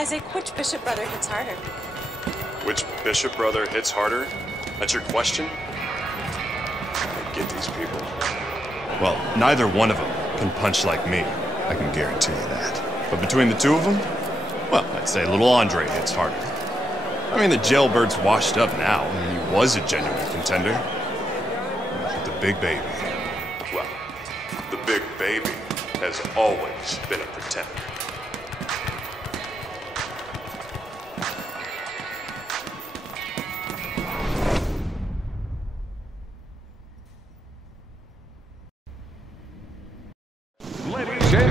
Isaac, which Bishop brother hits harder? Which Bishop brother hits harder? That's your question? I get these people. Well, neither one of them can punch like me. I can guarantee you that. But between the two of them, well, I'd say little Andre hits harder. I mean, the jailbird's washed up now. I mean, he was a genuine contender. But the big baby, well, the big baby has always been a pretender.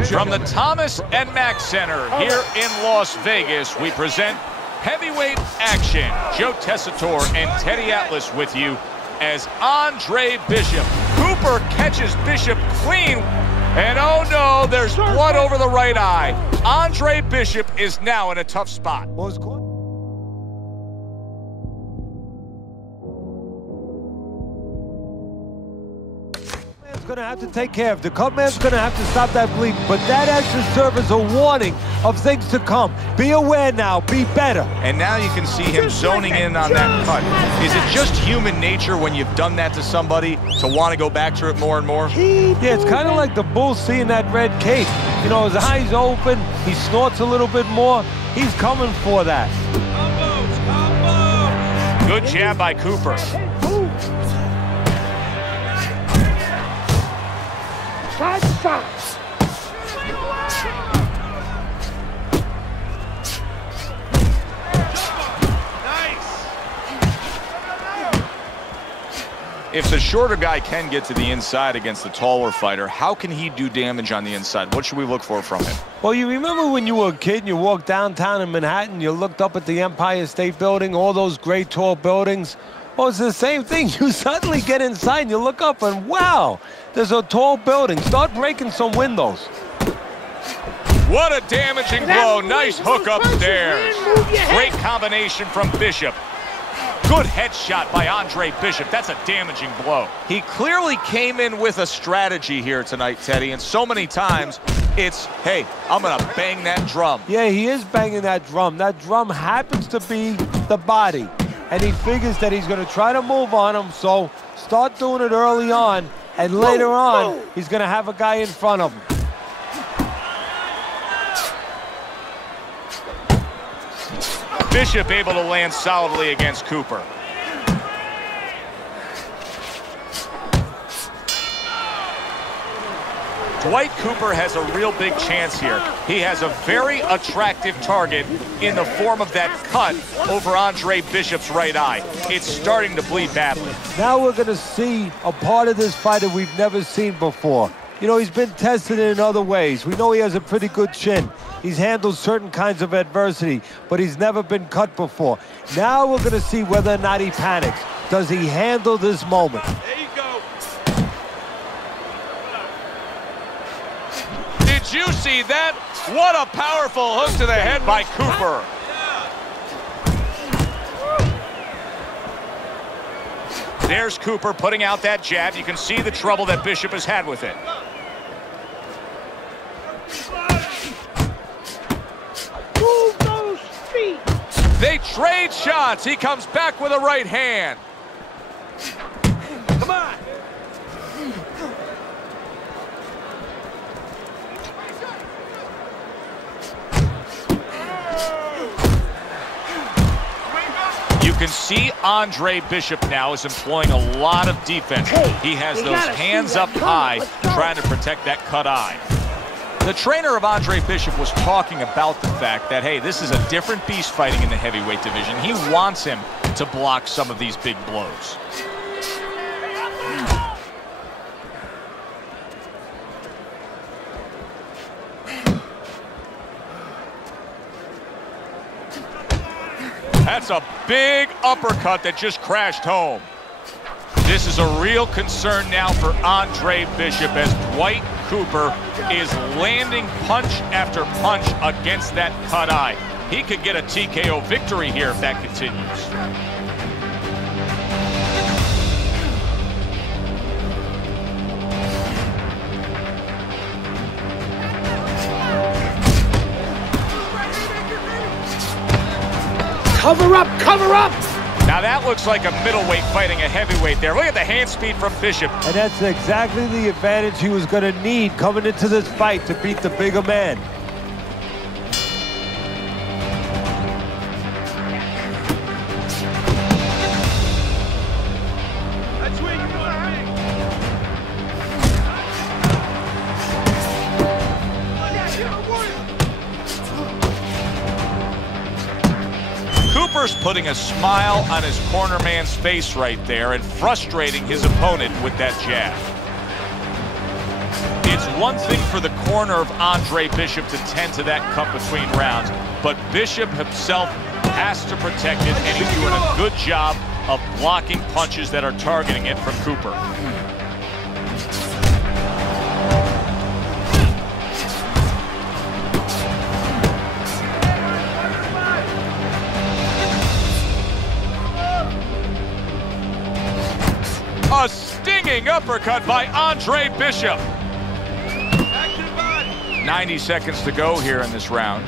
From the Thomas and Mack Center here in Las Vegas, we present heavyweight action. Joe Tessitore and Teddy Atlas with you as Andre Bishop. Cooper catches Bishop clean. And oh no, there's blood over the right eye. Andre Bishop is now in a tough spot. Going to have to take care of. The cut man's going to have to stop that bleeding, but that has to serve as a warning of things to come. Be aware now, be better. And now you can see him zoning in on that cut. Is it just human nature when you've done that to somebody to want to go back to it more and more? Yeah, it's kind of like the bull seeing that red cape. You know, his eyes open, he snorts a little bit more. He's coming for that. Good jab by Cooper. If the shorter guy can get to the inside against the taller fighter, how can he do damage on the inside? What should we look for from him? Well, you remember when you were a kid and you walked downtown in Manhattan, you looked up at the Empire State Building, all those great tall buildings? Well, it's the same thing. You suddenly get inside and you look up and wow, there's a tall building. Start breaking some windows. What a damaging blow. Nice hook upstairs. Great combination from Bishop. Good headshot by Andre Bishop. That's a damaging blow. He clearly came in with a strategy here tonight, Teddy, and so many times it's, hey, I'm going to bang that drum. Yeah, he is banging that drum. That drum happens to be the body, and he figures that he's going to try to move on him, so start doing it early on, and later on, he's going to have a guy in front of him. Bishop able to land solidly against Cooper. Dwight Cooper has a real big chance here. He has a very attractive target in the form of that cut over Andre Bishop's right eye. It's starting to bleed badly. Now we're going to see a part of this fight that we've never seen before. You know, he's been tested in other ways. We know he has a pretty good chin. He's handled certain kinds of adversity, but he's never been cut before. Now we're going to see whether or not he panics. Does he handle this moment? There you go. Did you see that? What a powerful hook to the head by Cooper. There's Cooper putting out that jab. You can see the trouble that Bishop has had with it. Move those feet. They trade shots. He comes back with a right hand. Come on. You can see Andre Bishop now is employing a lot of defense. He has those hands up high trying to protect that cut eye. The trainer of Andre Bishop was talking about the fact that, hey, this is a different beast fighting in the heavyweight division. He wants him to block some of these big blows. That's a big uppercut that just crashed home. This is a real concern now for Andre Bishop as Dwight Cooper is landing punch after punch against that cut eye. He could get a TKO victory here if that continues. Cover up, cover up! Now that looks like a middleweight fighting a heavyweight there. Look at the hand speed from Bishop. And that's exactly the advantage he was going to need coming into this fight to beat the bigger man. That's where you want to Cooper's putting a smile on his corner man's face right there and frustrating his opponent with that jab. It's one thing for the corner of Andre Bishop to tend to that cut between rounds, but Bishop himself has to protect it, and he's doing a good job of blocking punches that are targeting it from Cooper. A stinging uppercut by Andre Bishop. 90 seconds to go here in this round.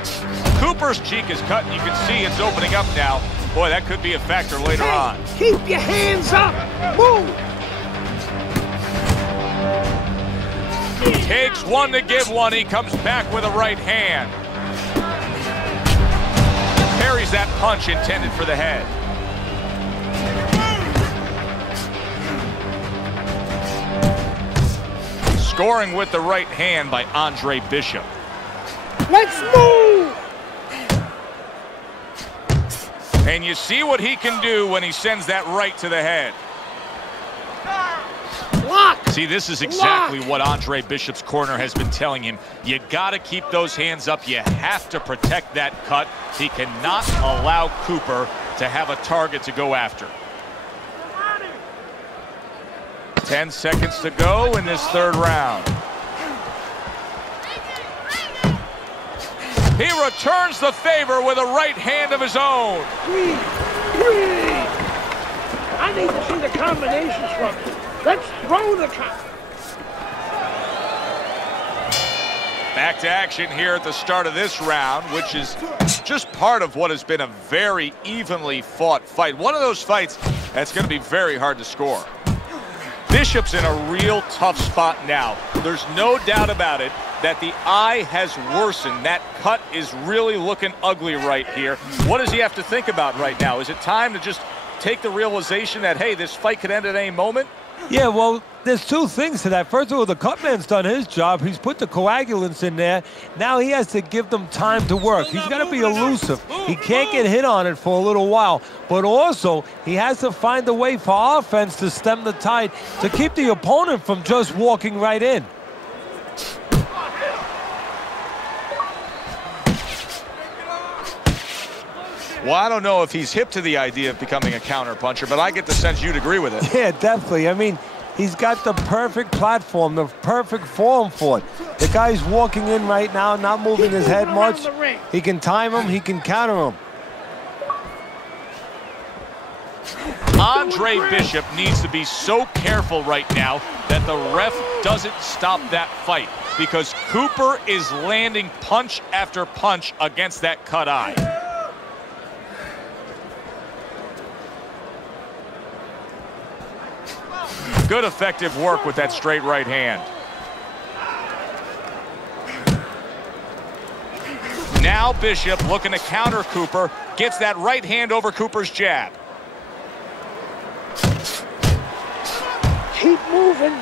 Cooper's cheek is cut, and you can see it's opening up now. Boy, that could be a factor later on. Keep your hands up! Move! Takes one to give one. He comes back with a right hand. Parries that punch intended for the head. Scoring with the right hand by Andre Bishop. Let's move! And you see what he can do when he sends that right to the head. Lock! See, this is exactly what Andre Bishop's corner has been telling him. You got to keep those hands up. You have to protect that cut. He cannot allow Cooper to have a target to go after. 10 seconds to go in this third round. He returns the favor with a right hand of his own. Breathe! I need to see the combinations from you. Let's throw the Back to action here at the start of this round, which is just part of what has been a very evenly fought fight. One of those fights that's going to be very hard to score. Bishop's in a real tough spot now. There's no doubt about it that the eye has worsened. That cut is really looking ugly right here. What does he have to think about right now? Is it time to just take the realization that, hey, this fight could end at any moment? Yeah, well, there's two things to that. First of all, the cutman's done his job. He's put the coagulants in there. Now he has to give them time to work. He's got to be elusive. He can't get hit on it for a little while. But also, he has to find a way for offense to stem the tide, to keep the opponent from just walking right in. Well, I don't know if he's hip to the idea of becoming a counterpuncher, but I get the sense you'd agree with it. Yeah, definitely. I mean, he's got the perfect platform, the perfect form for it. The guy's walking in right now, not moving his head much. He can time him, he can counter him. Andre Bishop needs to be so careful right now that the ref doesn't stop that fight, because Cooper is landing punch after punch against that cut eye. Good effective work with that straight right hand. Now Bishop looking to counter Cooper, gets that right hand over Cooper's jab. Keep moving.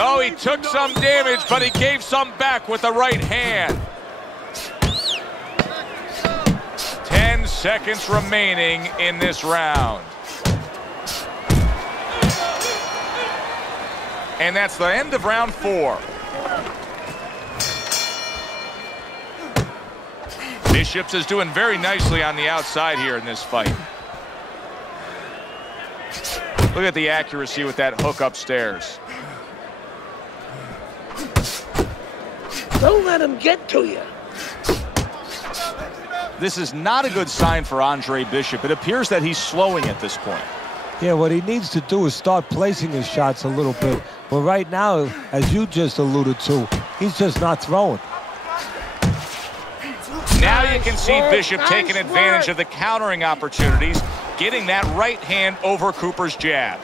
Oh, he took some damage, but he gave some back with the right hand. 10 seconds remaining in this round. And that's the end of round 4. Bishops is doing very nicely on the outside here in this fight. Look at the accuracy with that hook upstairs. Don't let him get to you. This is not a good sign for Andre Bishop. It appears that he's slowing at this point. Yeah, what he needs to do is start placing his shots a little bit. But right now, as you just alluded to, he's just not throwing. I can see Bishop taking advantage of the countering opportunities, getting that right hand over Cooper's jab.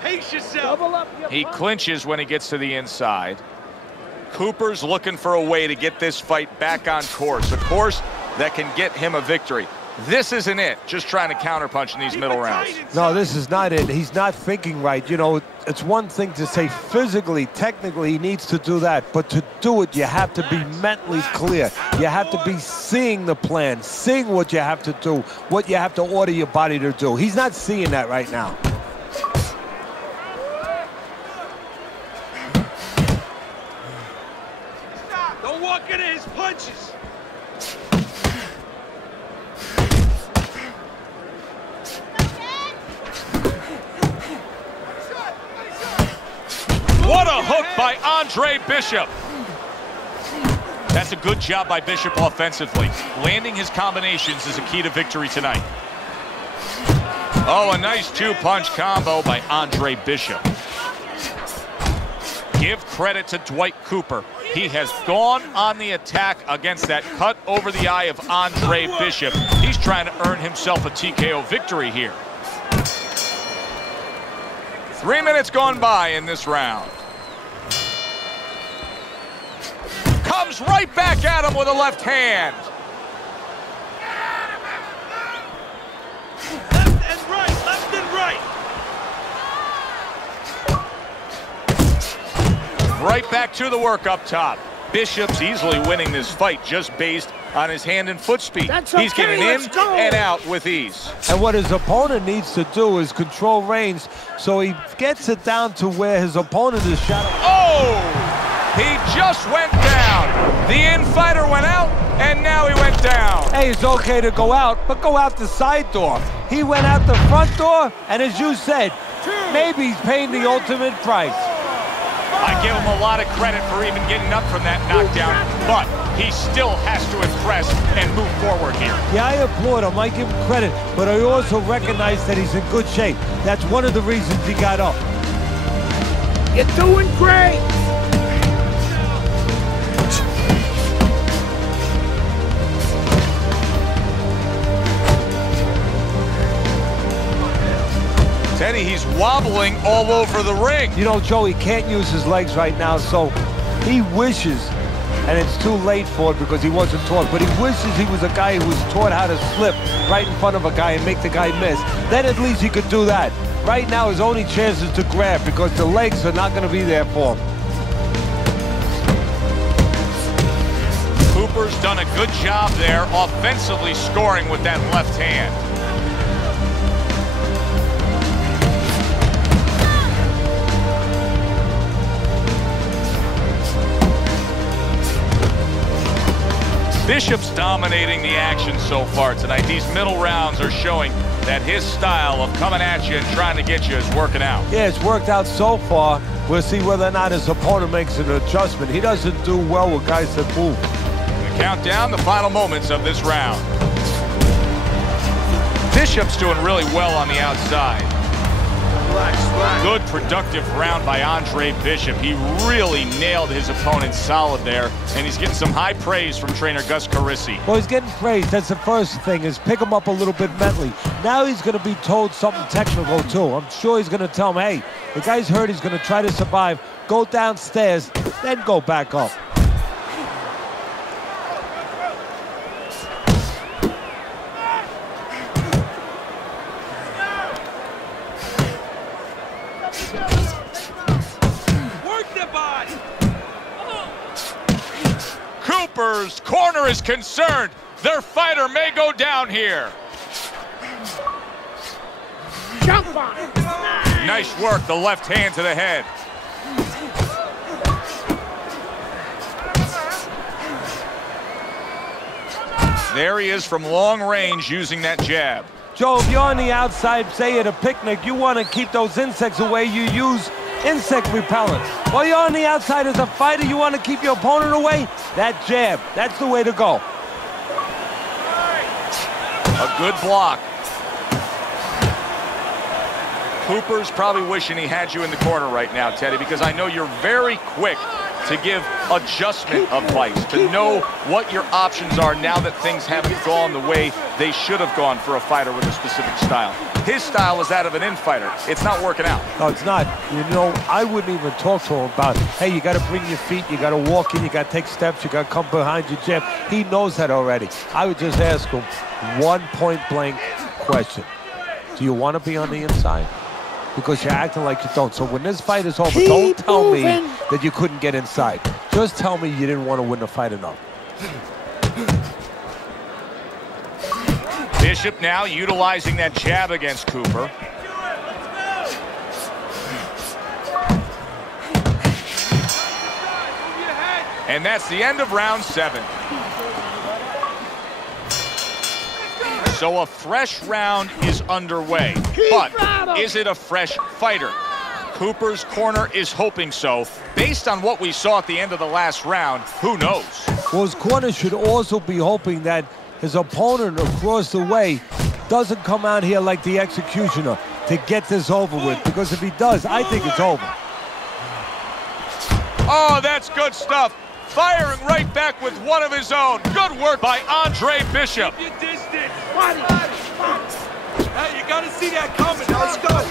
Pace yourself. He clinches when he gets to the inside. Cooper's looking for a way to get this fight back on course, a course that can get him a victory. This isn't it, just trying to counterpunch in these middle rounds. No, this is not it. He's not thinking right. You know, it's one thing to say physically, technically, he needs to do that. But to do it, you have to be mentally clear. You have to be seeing the plan, seeing what you have to do, what you have to order your body to do. He's not seeing that right now. Don't walk into his punches. What a hook by Andre Bishop. That's a good job by Bishop offensively. Landing his combinations is a key to victory tonight. Oh, a nice two-punch combo by Andre Bishop. Give credit to Dwight Cooper. He has gone on the attack against that cut over the eye of Andre Bishop. He's trying to earn himself a TKO victory here. 3 minutes gone by in this round. Comes right back at him with a left hand. Left and right, left and right. Right back to the work up top. Bishop's easily winning this fight just based on his hand and foot speed. He's getting in and out with ease. And what his opponent needs to do is control range so he gets it down to where his opponent is shot. Oh! He just went down. The in-fighter went out, and now he went down. Hey, it's okay to go out, but go out the side door. He went out the front door, and as you said, maybe he's paying the ultimate price. I give him a lot of credit for even getting up from that knockdown, but he still has to impress and move forward here. Yeah, I applaud him. I give him credit, but I also recognize that he's in good shape. That's one of the reasons he got up. You're doing great. Teddy, he's wobbling all over the ring. You know, Joe, he can't use his legs right now, so he wishes, and it's too late for it because he wasn't taught, but he wishes he was a guy who was taught how to slip right in front of a guy and make the guy miss. Then at least he could do that. Right now, his only chance is to grab because the legs are not going to be there for him. Cooper's done a good job there offensively scoring with that left hand. Bishop's dominating the action so far tonight. These middle rounds are showing that his style of coming at you and trying to get you is working out. Yeah, it's worked out so far. We'll see whether or not his opponent makes an adjustment. He doesn't do well with guys that move. We count down the final moments of this round. Bishop's doing really well on the outside. Good productive round by Andre Bishop. He really nailed his opponent solid there, and he's getting some high praise from trainer Gus Carisi. Well, he's getting praised. That's the first thing, is pick him up a little bit mentally. Now he's going to be told something technical, too. I'm sure he's going to tell him, hey, the guy's hurt. He's going to try to survive. Go downstairs, then go back up. Cooper's corner is concerned. Their fighter may go down here. Jump on it. Nice work, the left hand to the head. There he is from long range using that jab. Joe, if you're on the outside, say at a picnic, you want to keep those insects away, you use insect repellent. While you're on the outside as a fighter, you want to keep your opponent away, that jab, that's the way to go. A good block. Cooper's probably wishing he had you in the corner right now, Teddy, because I know you're very quick to give adjustment advice, to know what your options are now that things haven't gone the way they should have gone for a fighter with a specific style. His style is that of an in-fighter. It's not working out. No, it's not. You know, I wouldn't even talk to him about, hey, you got to bring your feet, you got to walk in, you got to take steps, you got to come behind your jab. He knows that already. I would just ask him one point-blank question. Do you want to be on the inside? Because you're acting like you don't. So when this fight is over, don't tell me that you couldn't get inside. Just tell me you didn't want to win the fight enough. Bishop now utilizing that jab against Cooper. And that's the end of round 7. So a fresh round is underway, but is it a fresh fighter? Cooper's corner is hoping so. Based on what we saw at the end of the last round, who knows? Well, his corner should also be hoping that his opponent across the way doesn't come out here like the executioner to get this over with, because if he does, I think it's over. Oh, that's good stuff. Firing right back with one of his own. Good work by Andre Bishop. Keep your distance. Body. Hey, you gotta see that coming. Now let's go.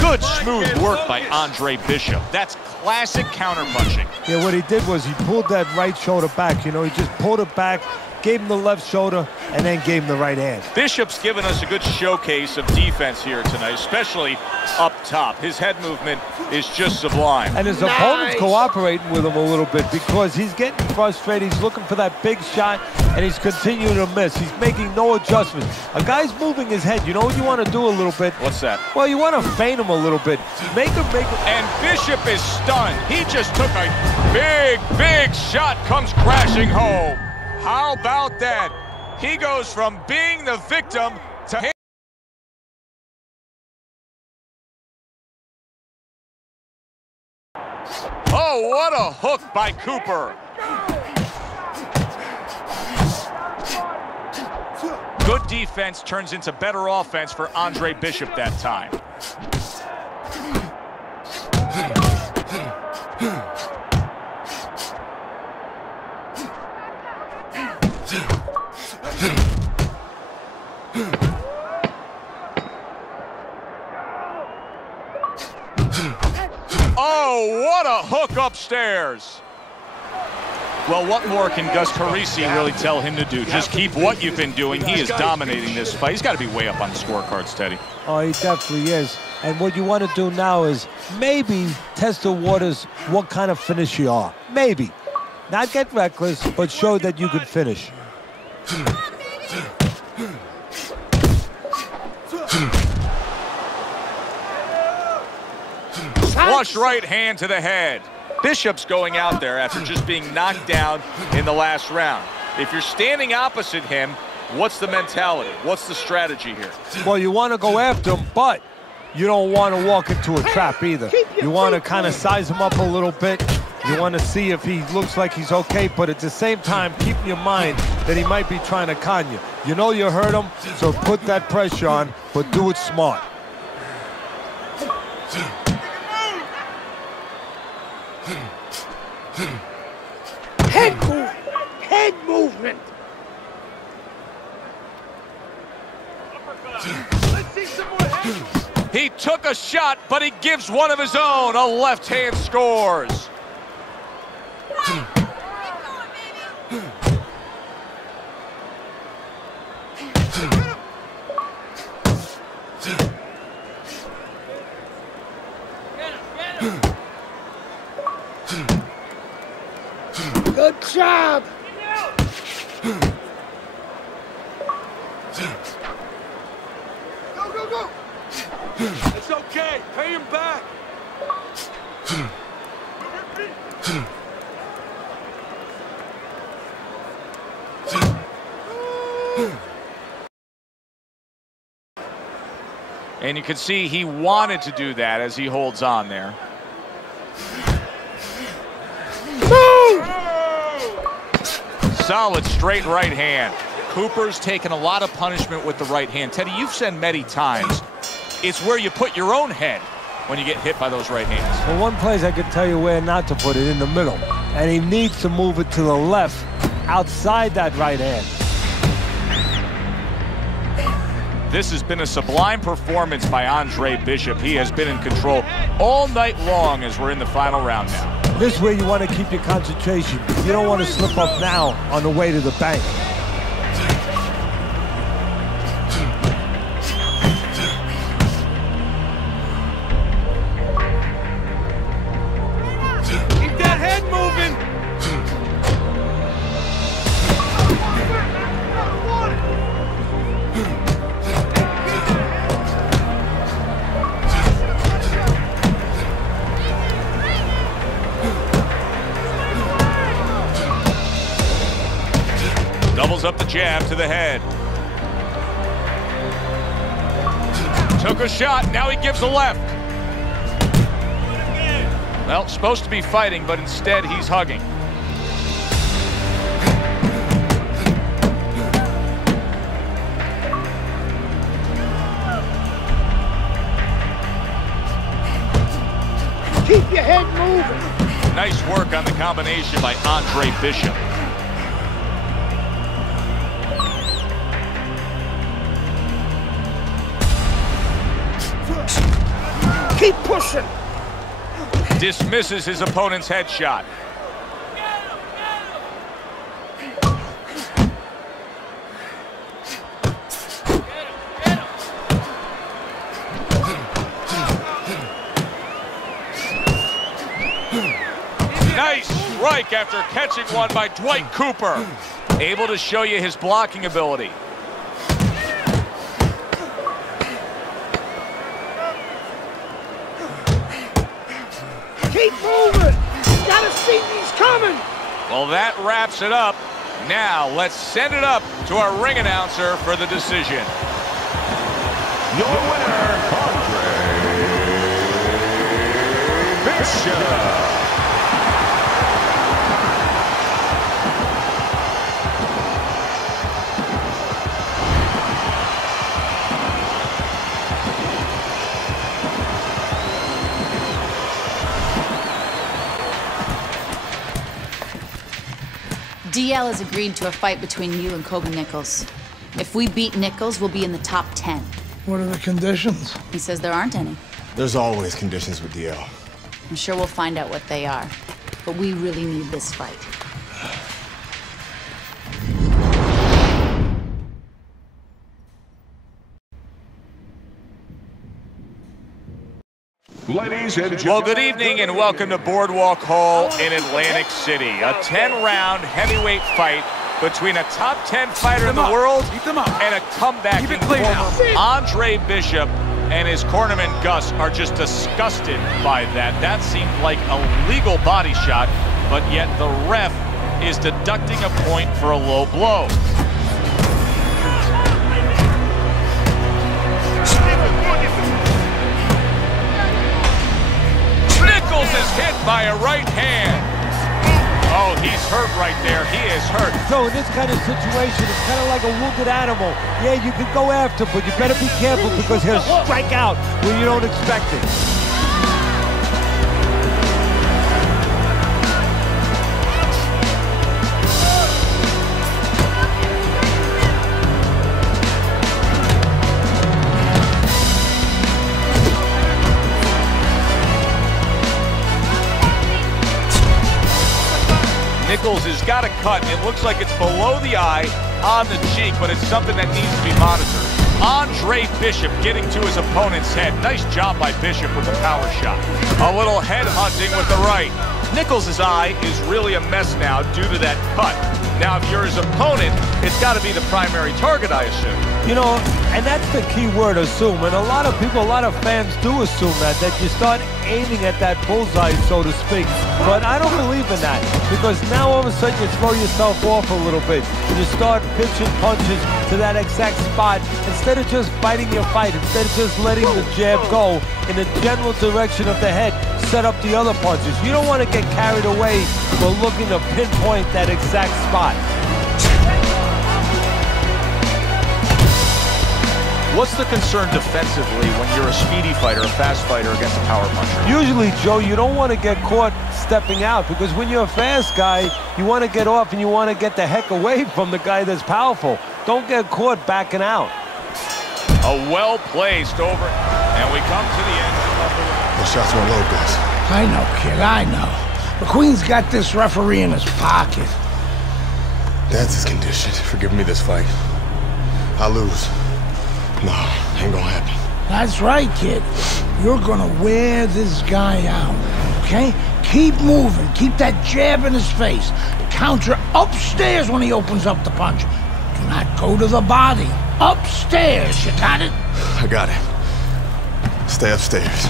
Good smooth work by Andre Bishop. That's classic counterpunching. Yeah, what he did was he pulled that right shoulder back. You know, he just pulled it back, gave him the left shoulder, and then gave him the right hand. Bishop's given us a good showcase of defense here tonight, especially up top. His head movement is just sublime. And his opponent's cooperating with him a little bit because he's getting frustrated. He's looking for that big shot, and he's continuing to miss. He's making no adjustments. A guy's moving his head. You know what you want to do a little bit? What's that? Well, you want to feint him a little bit. Make him. And Bishop is stunned. He just took a big shot, comes crashing home. How about that? He goes from being the victim to... Oh, what a hook by Cooper. Good defense turns into better offense for Andre Bishop that time. Oh, what a hook upstairs. Well, what more can Gus Carisi really tell him to do? Just keep what you've been doing. He is dominating this fight. He's got to be way up on the scorecards, Teddy. Oh, he definitely is. And what you want to do now is maybe test the waters what kind of finish you are. Maybe. Not get reckless, but show that you can finish. Flush right hand to the head. Bishop's going out there after just being knocked down in the last round. If you're standing opposite him, what's the mentality? What's the strategy here? Well, you want to go after him, but you don't want to walk into a trap either. You want to kind of size him up a little bit. You want to see if he looks like he's okay, but at the same time, keep in your mind that he might be trying to con you. You know you hurt him, so put that pressure on, but do it smart. Head movement. Let's see some more head. He took a shot, but he gives one of his own. A left hand scores. Good job. Go. It's okay. Pay him back. And you can see he wanted to do that as he holds on there. Solid straight right hand. Cooper's taken a lot of punishment with the right hand. Teddy, you've said many times, it's where you put your own head when you get hit by those right hands. Well, one place I can tell you where not to put it, in the middle. And he needs to move it to the left, outside that right hand. This has been a sublime performance by Andre Bishop. He has been in control all night long as we're in the final round now. This is where you want to keep your concentration. You don't want to slip up now on the way to the bank. Keep that head moving. Doubles up the jab to the head. Took a shot, now he gives a left. Well, supposed to be fighting, but instead he's hugging. Keep your head moving. Nice work on the combination by Andre Bishop. Keep pushing. Dismisses his opponent's headshot. Nice strike after catching one by Dwight Cooper. Able to show you his blocking ability. Keep moving. You gotta see these coming. Well, that wraps it up. Now, let's send it up to our ring announcer for the decision. Your winner, Andre Bishop. DL has agreed to a fight between you and Kobe Nichols. If we beat Nichols, we'll be in the top 10. What are the conditions? He says there aren't any. There's always conditions with DL. I'm sure we'll find out what they are. But we really need this fight. Ladies and gentlemen. Well, good evening and welcome to Boardwalk Hall in Atlantic City. A 10-round heavyweight fight between a top 10 fighter in the world and a comeback former. Andre Bishop and his cornerman Gus are just disgusted by that. That seemed like a legal body shot, but yet the ref is deducting a point for a low blow. Nichols is hit by a right hand. Oh, he's hurt right there. He is hurt. So in this kind of situation, it's kind of like a wounded animal. Yeah, you can go after, but you better be careful because he'll strike out when you don't expect it. Nichols has got a cut. It looks like it's below the eye on the cheek, but it's something that needs to be monitored. Andre Bishop getting to his opponent's head. Nice job by Bishop with the power shot. A little head hunting with the right. Nichols' eye is really a mess now due to that cut. Now, if you're his opponent, it's got to be the primary target, I assume. You know, and that's the key word, assume. And a lot of people, a lot of fans do assume that you start aiming at that bullseye, so to speak. But I don't believe in that, because now all of a sudden you throw yourself off a little bit. And you start pitching punches to that exact spot instead of just fighting your fight, instead of just letting the jab go in the general direction of the head, set up the other punches. You don't want to get carried away for looking to pinpoint that exact spot. What's the concern defensively when you're a speedy fighter, a fast fighter against a power puncher? Usually, Joe, you don't want to get caught stepping out because when you're a fast guy, you want to get off and you want to get the heck away from the guy that's powerful. Don't get caught backing out. A well-placed over, and we come to the end of the round. Those shots were low, guys. I know, kid, I know. McQueen's got this referee in his pocket. That's his condition for giving me this fight. I lose. No, ain't gonna happen. That's right, kid. You're gonna wear this guy out, okay? Keep moving. Keep that jab in his face. Counter upstairs when he opens up the punch. Do not go to the body. Upstairs, you got it? I got it. Stay upstairs.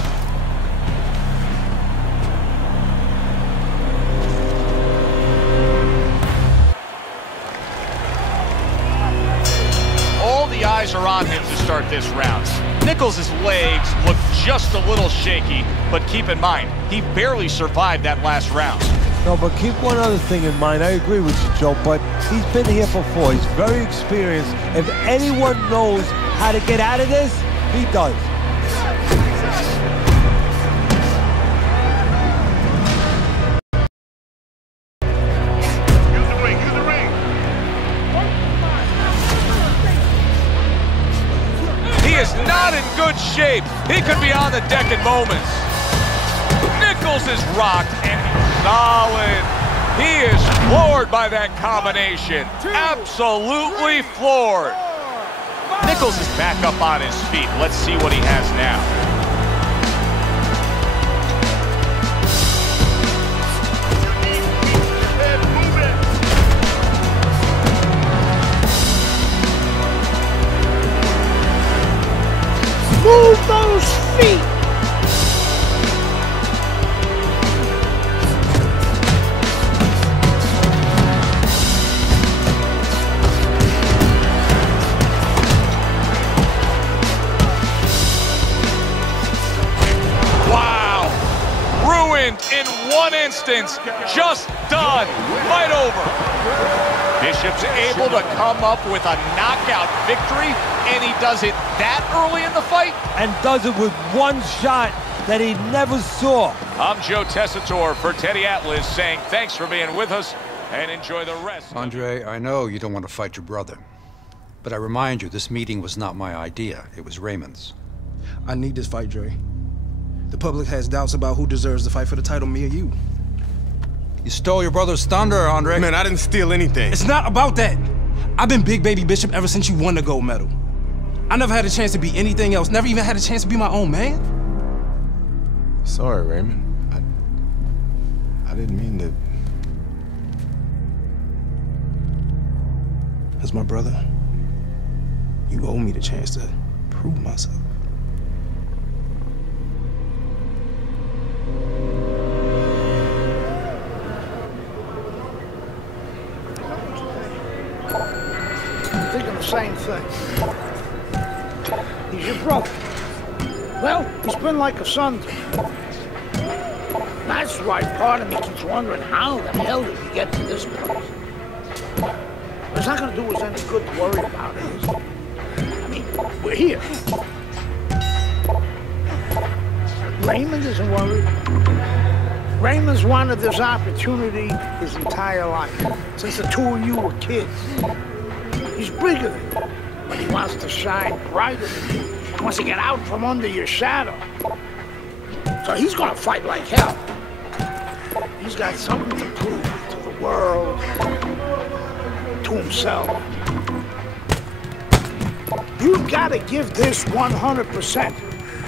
All the eyes are on him to start this round. Nichols' legs look just a little shaky, but keep in mind, he barely survived that last round. No, but keep one other thing in mind. I agree with you, Joe, but he's been here before. He's very experienced. If anyone knows how to get out of this, he does. He is not in good shape. He could be on the deck in moments. Nichols is rocked and he's solid. He is floored by that combination. Absolutely floored. Nichols is back up on his feet. Let's see what he has now. Move those feet! Wow! Ruined in one instance. Just done. Fight over. Bishop's able to come up with a knockout victory, and he does it that early in the fight? And does it with one shot that he never saw. I'm Joe Tessitore for Teddy Atlas saying thanks for being with us and enjoy the rest. Andre, I know you don't want to fight your brother, but I remind you, this meeting was not my idea. It was Raymond's. I need this fight, Dre. The public has doubts about who deserves the fight for the title, me or you. You stole your brother's thunder, Andre. Man, I didn't steal anything. It's not about that. I've been Big Baby Bishop ever since you won the gold medal. I never had a chance to be anything else. Never even had a chance to be my own man. Sorry, Raymond. I didn't mean to. As my brother, you owe me the chance to prove myself. I'm thinking the same thing. He's your brother. Well, he's been like a son to me. That's why part of me keeps wondering how the hell did we get to this place? It's not gonna do us any good to worry about it, is it? I mean, we're here. Raymond isn't worried. Raymond's wanted this opportunity his entire life, since the two of you were kids. He's bigger than you, but he wants to shine brighter than you. He wants to get out from under your shadow. So he's gonna fight like hell. He's got something to prove to the world, to himself. You've got to give this 100%.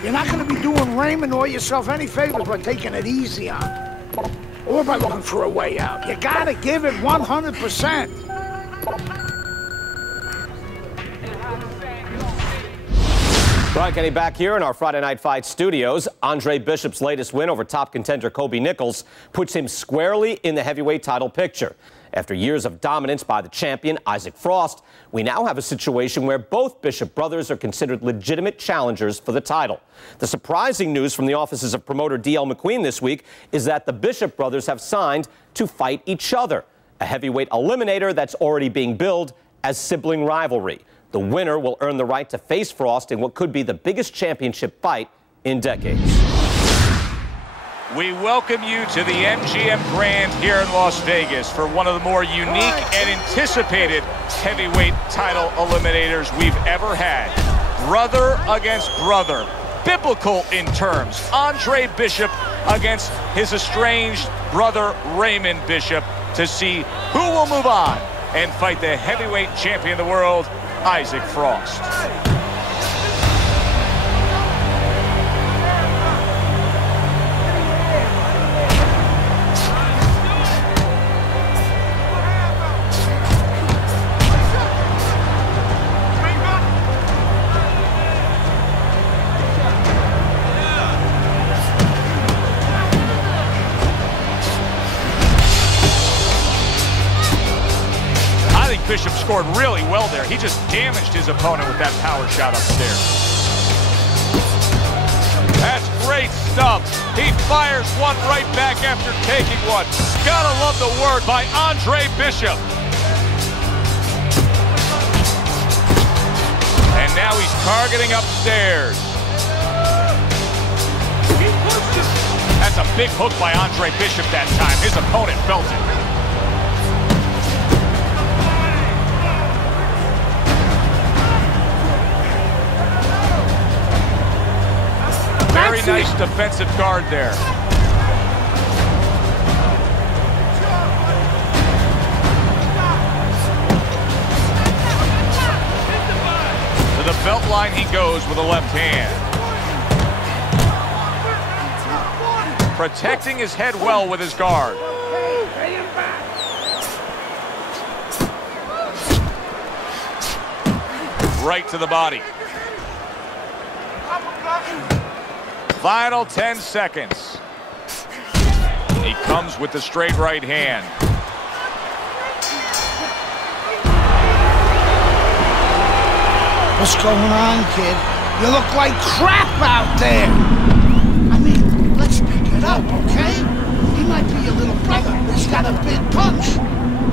You're not going to be doing Raymond or yourself any favors by taking it easy on him, or by looking for a way out. You got to give it 100%. Brian Kenny back here in our Friday Night Fight studios. Andre Bishop's latest win over top contender Kobe Nichols puts him squarely in the heavyweight title picture. After years of dominance by the champion, Isaac Frost, we now have a situation where both Bishop brothers are considered legitimate challengers for the title. The surprising news from the offices of promoter D.L. McQueen this week is that the Bishop brothers have signed to fight each other. a heavyweight eliminator that's already being billed as sibling rivalry. The winner will earn the right to face Frost in what could be the biggest championship fight in decades. We welcome you to the MGM Grand here in Las Vegas for one of the more unique and anticipated heavyweight title eliminators we've ever had. Brother against brother, biblical in terms. Andre Bishop against his estranged brother Raymond Bishop to see who will move on and fight the heavyweight champion of the world, Isaac Frost. Bishop scored really well there. He just damaged his opponent with that power shot upstairs. That's great stuff. He fires one right back after taking one. Gotta love the work by Andre Bishop. And now he's targeting upstairs. That's a big hook by Andre Bishop that time. His opponent felt it. Very nice defensive guard there. To the belt line he goes with a left hand. Protecting his head well with his guard. Right to the body. Final 10 seconds. He comes with the straight right hand. What's going on, kid? You look like crap out there. I mean, let's pick it up, okay? He might be your little brother. He's got a big punch.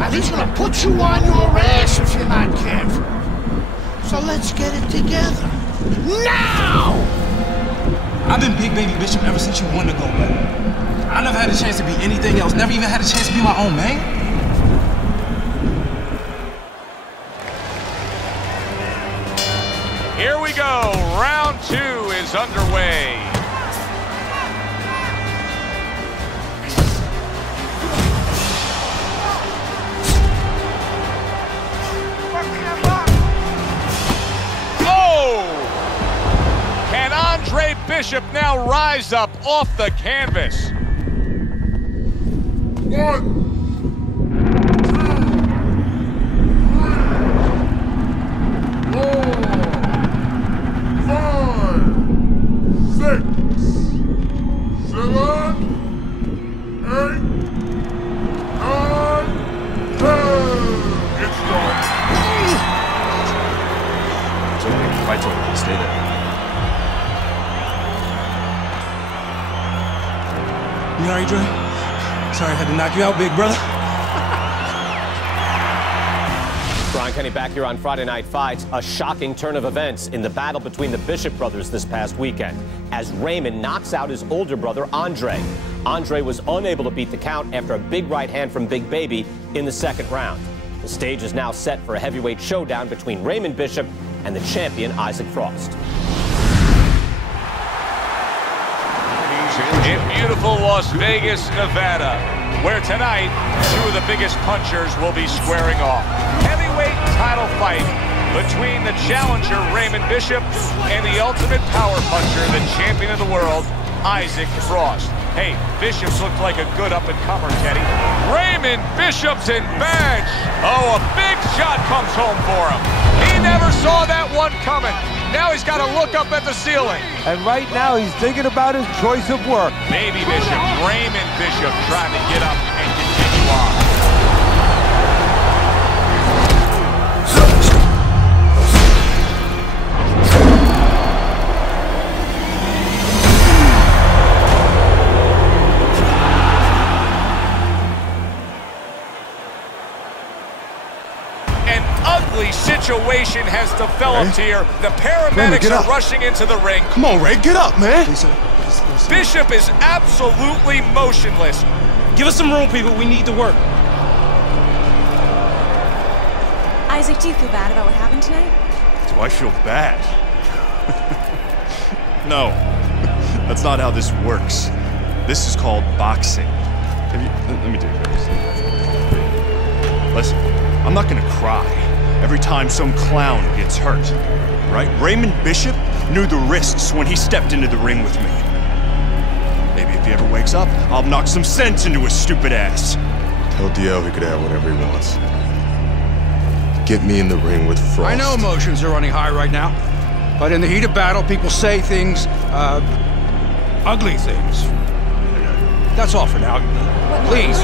And he's gonna put you on your ass if you're not careful. So let's get it together. Now! I've been Big Baby Bishop ever since you won the gold medal. I never had a chance to be anything else. Never even had a chance to be my own man. Here we go. Round 2 is underway. Can Andre Bishop now rise up off the canvas? 1, 2, 3, 4, 5, 6, 7, 8, 9, 10. It's going. It's okay. Fight's over. Stay there. You alright, Dre? Sorry I had to knock you out, big brother. Brian Kenny back here on Friday Night Fights. A shocking turn of events in the battle between the Bishop brothers this past weekend as Raymond knocks out his older brother, Andre. Andre was unable to beat the count after a big right hand from Big Baby in the second round. The stage is now set for a heavyweight showdown between Raymond Bishop and the champion, Isaac Frost. In beautiful Las Vegas, Nevada, where tonight, 2 of the biggest punchers will be squaring off. Heavyweight title fight between the challenger, Raymond Bishop, and the ultimate power puncher, the champion of the world, Isaac Frost. Hey, Bishop's looked like a good up-and-comer, Teddy. Raymond Bishop's in badge. Oh, a big shot comes home for him. He never saw that one coming. Now he's got to look up at the ceiling. And right now he's thinking about his choice of work. Baby Bishop, Raymond Bishop trying to get up and continue on. situation has developed here. The paramedics are rushing into the ring. Come on, Ray, get up, man. Bishop is absolutely motionless. Give us some room, people. We need to work. Isaac, do you feel bad about what happened tonight? Do I feel bad? No, that's not how this works. This is called boxing. Let me do this. Listen, I'm not gonna cry every time some clown gets hurt, right? Raymond Bishop knew the risks when he stepped into the ring with me. Maybe if he ever wakes up, I'll knock some sense into his stupid ass. Tell DL he could have whatever he wants. Get me in the ring with Frost. I know emotions are running high right now, but in the heat of battle, people say things, ugly things. That's all for now. Please.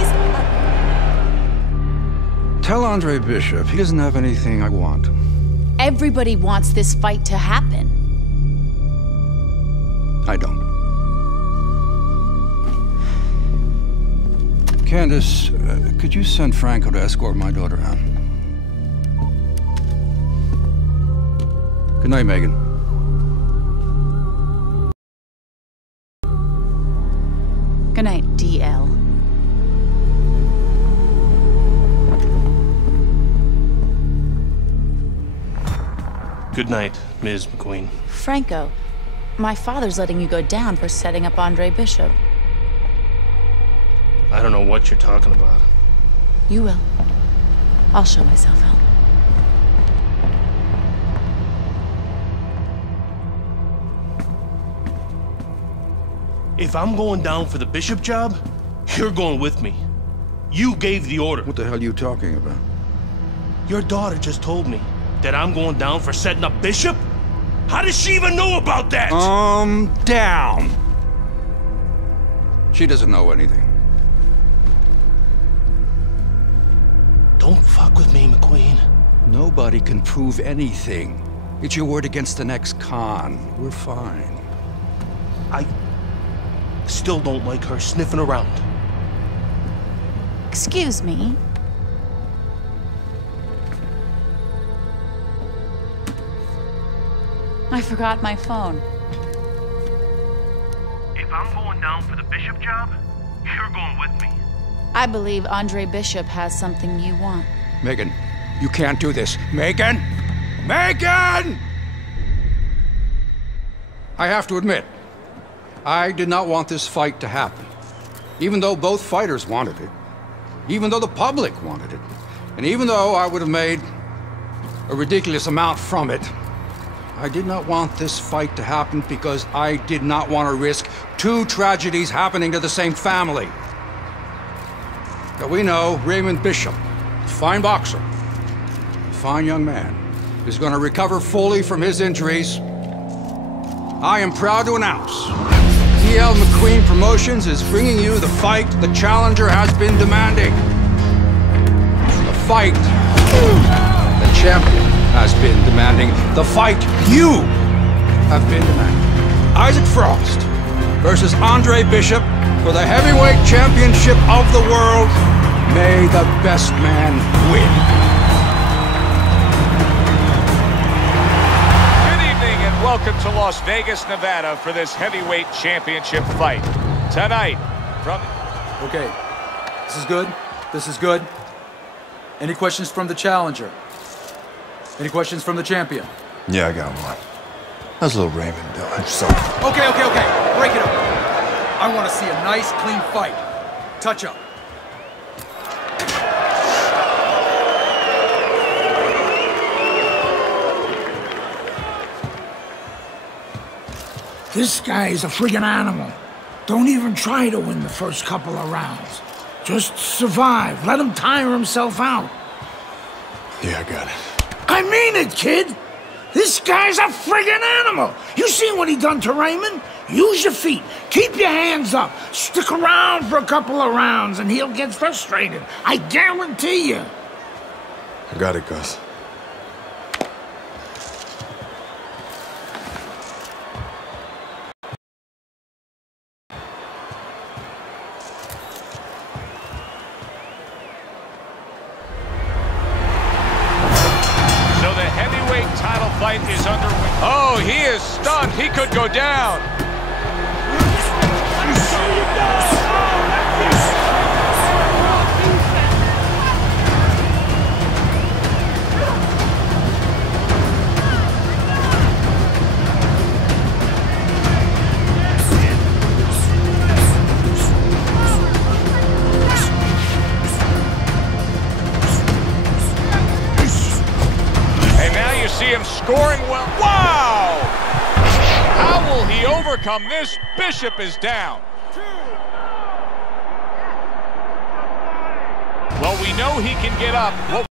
Tell Andre Bishop he doesn't have anything I want. Everybody wants this fight to happen. I don't. Candace, could you send Franco to escort my daughter out? Good night, Megan. Good night, DL. Good night, Ms. McQueen. Franco, my father's letting you go down for setting up Andre Bishop. I don't know what you're talking about. You will. I'll show myself out. If I'm going down for the Bishop job, you're going with me. You gave the order. What the hell are you talking about? Your daughter just told me that I'm going down for setting up Bishop? How does she even know about that? Down. She doesn't know anything. Don't fuck with me, McQueen. Nobody can prove anything. It's your word against the next con. We're fine. I still don't like her sniffing around. Excuse me. I forgot my phone. If I'm going down for the Bishop job, you're going with me. I believe Andre Bishop has something you want. Megan, you can't do this. Megan! Megan! I have to admit, I did not want this fight to happen. Even though both fighters wanted it. Even though the public wanted it. And even though I would have made a ridiculous amount from it, I did not want this fight to happen because I did not want to risk two tragedies happening to the same family. Now we know Raymond Bishop, a fine boxer, a fine young man, is going to recover fully from his injuries. I am proud to announce DL McQueen Promotions is bringing you the fight the challenger has been demanding. The fight the champion has been demanding. The fight you have been demanding. Isaac Frost versus Andre Bishop for the heavyweight championship of the world. May the best man win. Good evening and welcome to Las Vegas, Nevada for this heavyweight championship fight. Tonight, from... Okay, this is good. This is good. Any questions from the challenger? Any questions from the champion? Yeah, I got one. How's little Raymond doing? Sorry. Okay. Break it up. I want to see a nice, clean fight. Touch up. This guy is a friggin' animal. Don't even try to win the first couple of rounds. Just survive. Let him tire himself out. Yeah, I got it. I mean it, kid! This guy's a friggin' animal! You seen what he done to Raymond? Use your feet. Keep your hands up. Stick around for a couple of rounds and he'll get frustrated. I guarantee you. I got it, Gus. fight is underway. Oh, he is stunned. He could go down. See him scoring well. Wow! How will he overcome this? Bishop is down. Well, we know he can get up.